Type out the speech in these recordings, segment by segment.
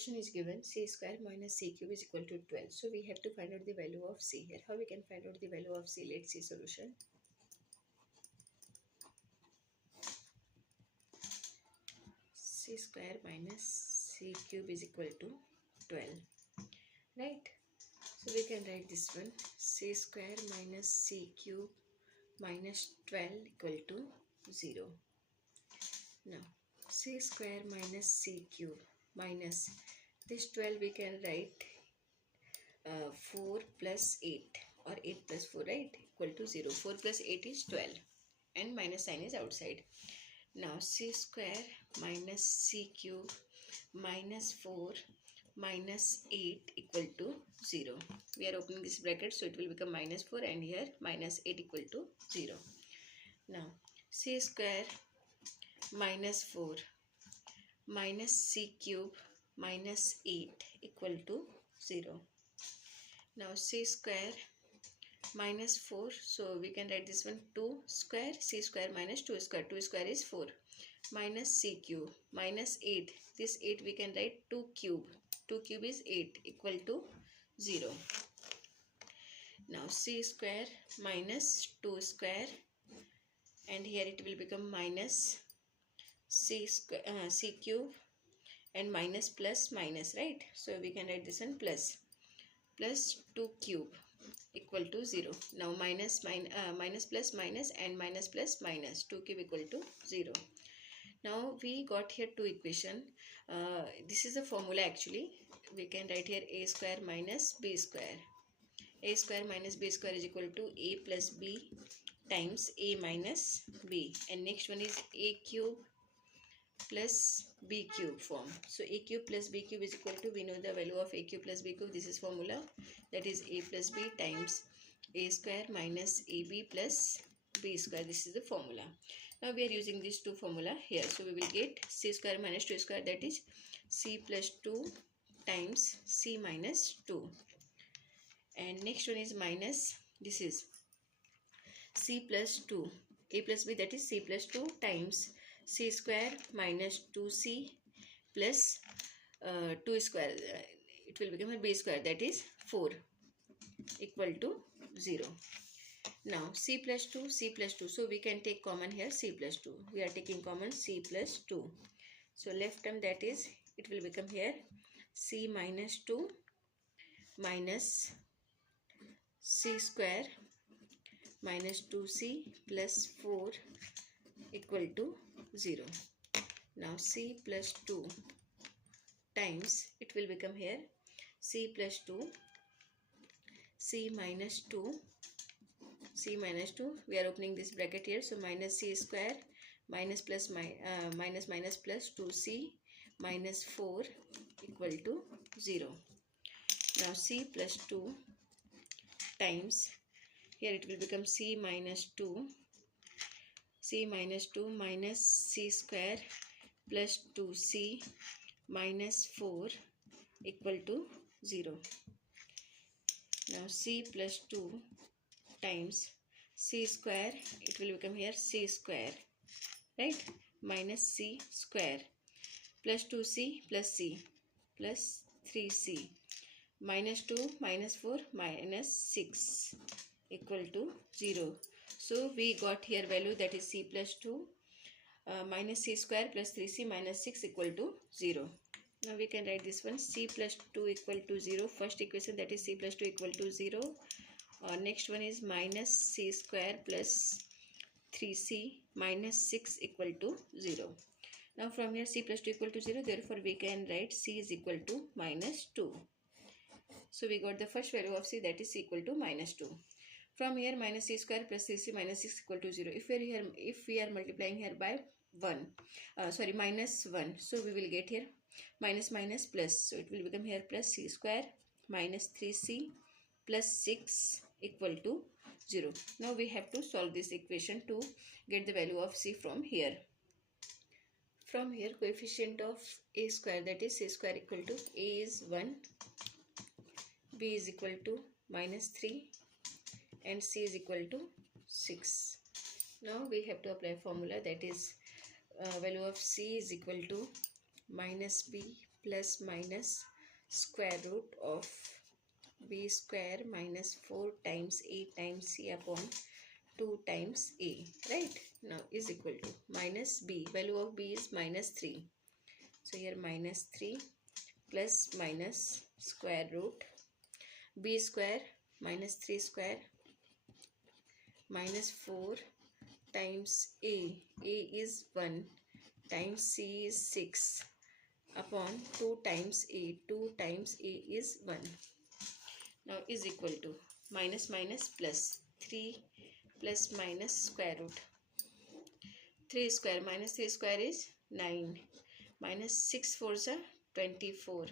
question is given c square minus c cube is equal to 12. So we have to find out the value of c here. How we can find out the value of c? Let's see solution. C square minus c cube is equal to 12, right? So we can write this one, c square minus c cube minus 12 equal to 0. Now c square minus c cube minus this 12 we can write 4 plus 8 or 8 plus 4, right, equal to 0. 4 plus 8 is 12 and minus sign is outside. Now c square minus c cube minus 4 minus 8 equal to 0. We are opening this bracket, so it will become minus 4 and here minus 8 equal to 0. Now c square minus 4 minus c cube minus 8 equal to 0. Now c square minus 4, so we can write this one 2 square, c square minus 2 square, 2 square is 4, minus c cube minus 8, this 8 we can write 2 cube, 2 cube is 8 equal to 0. Now c square minus 2 square and here it will become minus c cube and minus plus minus, right? So we can write this one plus 2 cube equal to 0. Now minus plus minus and minus plus minus, 2 cube equal to 0. Now we got here two equation. This is a formula actually. We can write here a square minus b square. A square minus b square is equal to a plus b times a minus b, and next one is a cube plus b cube form. So a cube plus b cube is equal to, we know the value of a cube plus b cube, this is formula, that is a plus b times a square minus ab plus b square. This is the formula. Now we are using these two formula here, so we will get c square minus 2 square, that is c plus 2 times c minus 2, and next one is minus, this is c plus 2 a plus b, that is c plus 2 times c square minus 2c plus 2 square, it will become a b square, that is 4 equal to 0. Now c plus 2, so we can take common here c plus 2, we are taking common c plus 2, so left term, that is it will become here c minus 2 minus c square minus 2c plus 4 equal to 0. Now c plus 2 times, it will become here c plus 2 c minus 2, we are opening this bracket here, so minus c square minus plus minus minus plus 2c minus 4 equal to 0. Now c plus 2 times, here it will become c minus 2 minus c square plus 2c minus 4 equal to 0. Now c plus 2 times c square, it will become here c square, right, minus c square plus 2c plus c plus 3c minus 2 minus 4 minus 6 equal to 0. So we got here value, that is c plus 2 minus c square plus 3c minus 6 equal to 0. Now we can write this one, c plus 2 equal to 0, first equation, that is c plus 2 equal to 0. Next one is minus c square plus 3c minus 6 equal to 0. Now from here c plus 2 equal to 0, therefore we can write c is equal to minus 2. So we got the first value of c, that is equal to minus 2. From here minus c square plus 3c minus 6 equal to 0. If we are multiplying here by minus 1, so we will get here minus minus plus, so it will become here plus c square minus 3c plus 6 equal to 0. Now we have to solve this equation to get the value of c from here. From here, coefficient of a square, that is c square equal to, a is 1, b is equal to minus 3 and c is equal to 6. Now we have to apply formula, that is value of c is equal to minus b plus minus square root of b square minus 4 times a times c upon 2 times a, right? Now is equal to minus b, value of b is minus 3. So here minus 3 plus minus square root b square minus 3 square minus 4 times a is 1 times c is 6 upon 2 times a is 1. Now is equal to minus minus plus 3 plus minus square root 3 square minus 3 square is 9 minus 6 4s are 24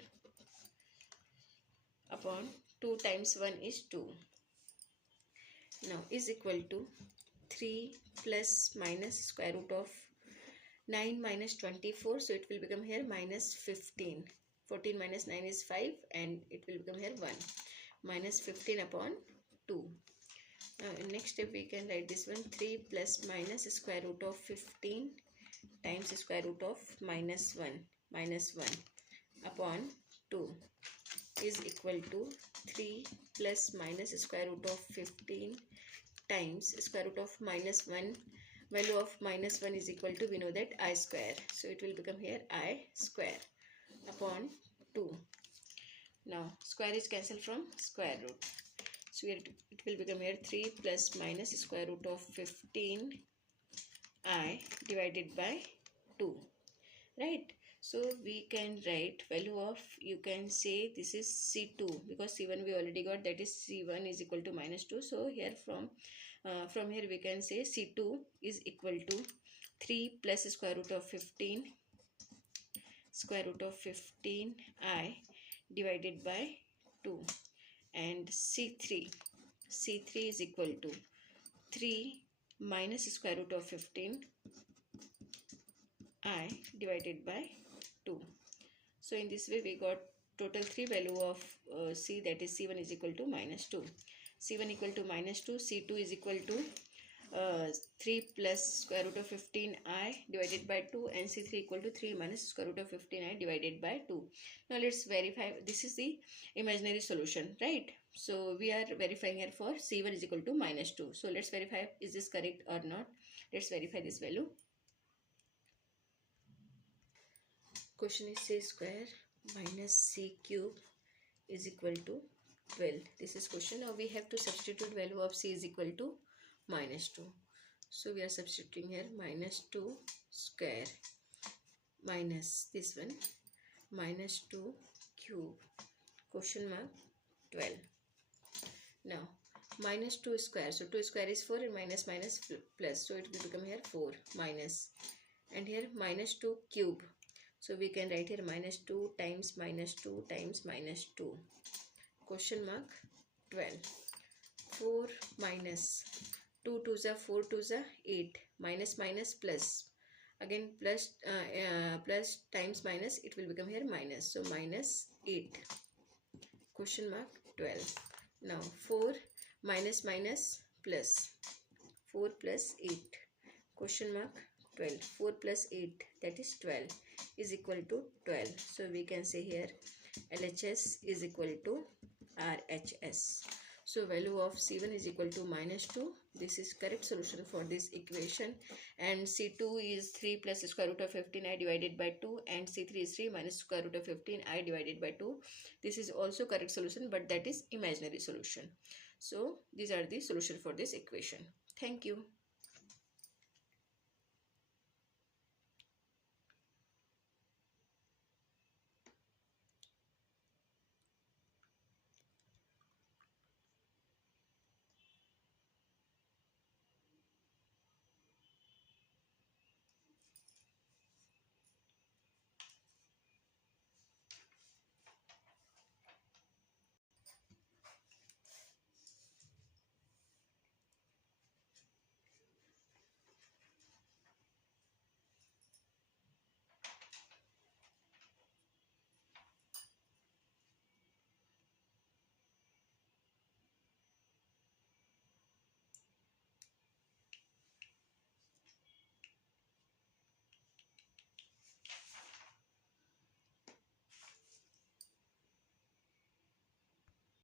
upon 2 times 1 is 2. Now is equal to 3 plus minus square root of 9 minus 24, so it will become here minus 15. 14 minus 9 is 5 and it will become here 1 minus 15 upon 2. Now in next step we can write this one, 3 plus minus square root of 15 times square root of minus 1 upon 2 is equal to 3 plus minus square root of 15 times square root of minus 1. Value of minus 1 is equal to, we know that, I square. So it will become here I square upon 2. Now square is cancelled from square root. So here it will become here 3 plus minus square root of 15 I divided by 2. Right? So we can write value of, you can say this is C2, because C1 we already got, that is C1 is equal to minus 2. So here from here we can say C2 is equal to 3 plus square root of 15 I divided by 2, and C3 is equal to 3 minus square root of 15 I divided by 2. So in this way we got total 3 value of C, that is C1 is equal to minus 2. C1 equal to minus 2, C2 is equal to 3 plus square root of 15 I divided by 2, and C3 equal to 3 minus square root of 15 I divided by 2. Now let's verify. This is the imaginary solution, right? So we are verifying here for C1 is equal to minus 2. So let's verify, is this correct or not? Let's verify this value. Question is C square minus C cube is equal to 12. This is question. Now we have to substitute value of C is equal to minus 2. So we are substituting here minus 2 square minus this one minus 2 cube question mark 12. Now minus 2 square. So 2 square is 4 and minus minus plus. So it will become here 4 minus, and here minus 2 cube. So we can write here minus 2 times minus 2 times minus 2 question mark 12. 4 minus 2 2s are 4 2s are 8 minus minus plus, again plus plus times minus, it will become here minus. So minus 8 question mark 12. Now 4 minus minus plus, 4 plus 8 question mark 12. 4 plus 8, that is 12, is equal to 12. So we can say here LHS is equal to RHS. So value of C1 is equal to minus 2. This is correct solution for this equation. And C2 is 3 plus square root of 15I divided by 2, and C3 is 3 minus square root of 15I divided by 2. This is also correct solution, but that is imaginary solution. So these are the solution for this equation. Thank you.